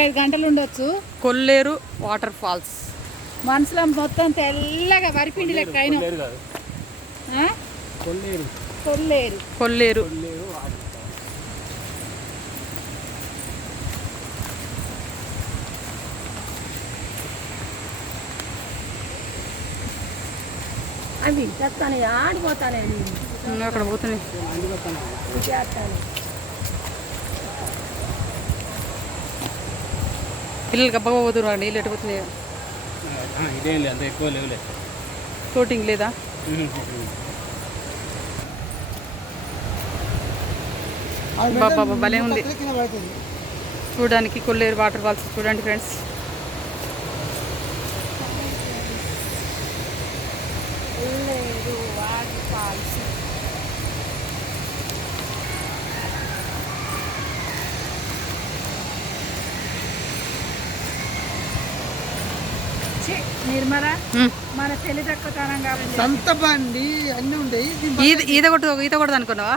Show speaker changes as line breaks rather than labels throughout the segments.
ఐదు గంటలు ఉండొచ్చు.
Kolleru water falls.
మనసులో మొత్తం తెల్లగా వరిపిండి లెక్క అయిన.
కొల్లేరు? కొల్లేరు.
కొల్లేరు.
కొల్లేరు.
కొల్లేరు వాటర్
అవి చెప్తాను ఆడిపోతాను
అక్కడ పోతున్నాయి. పిల్లలు గబ్బగా పోతున్నారు నీళ్ళు ఎట్టుపోతున్నాయి.
ఇదేం లేదు అంత ఎక్కువ లేవులే.
లేదా? బాబా భలే ఉంది. చూడడానికి కొల్లేరు వాటర్ ఫాల్స్ చూడండి ఫ్రెండ్స్.
కొల్లేరు వాటర్ ఫాల్స్ నిర్మల మన పెళ్ళి తక్కువతనం కాబట్టి.
సంత బండి అన్నీ ఉండేవి
ఈత ఈత కొట్టు ఈత కొడదు అనుకున్నావా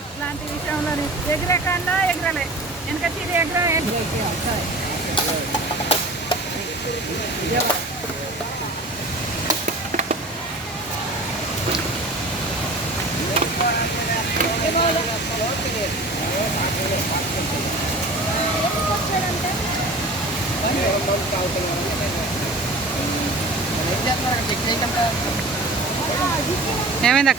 ఇట్లాంటి విషయంలో ఎగిరే కన్నా ఎగరలే. వెనక తీరి ఎగర.
ఏమైంది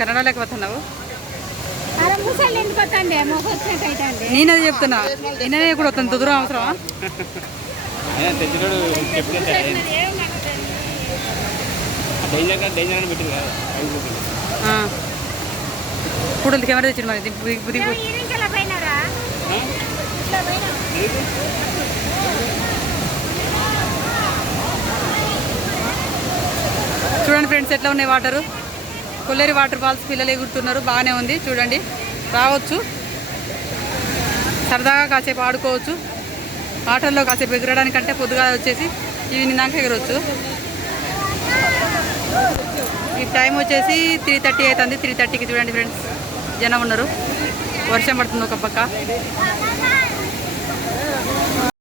మొహం వచ్చినట్టయితే అండి
నేనది చెప్తున్నా నేనే కూడా వస్తుంది దూరం అవసరమా. ఇప్పుడు కెమెరా తెచ్చిండు మరి చూడండి ఫ్రెండ్స్ ఎట్లా ఉన్నాయి వాటరు? కొల్లేరు వాటర్ ఫాల్స్ పిల్లలు ఎగురుతున్నారు బాగానే ఉంది చూడండి. రావచ్చు. సరదాగా కాసేపు ఆడుకోవచ్చు. ఆటల్లో కాసేపు ఎగరడానికంటే పొద్దుగా వచ్చేసి ఈవినింగ్ దాకా ఎగరవచ్చు ఈ టైం వచ్చేసి త్రీ థర్టీ అవుతుంది త్రీ థర్టీకి చూడండి ఫ్రెండ్స్. జనం ఉన్నారు. వర్షం పడుతుంది ఒక పక్క.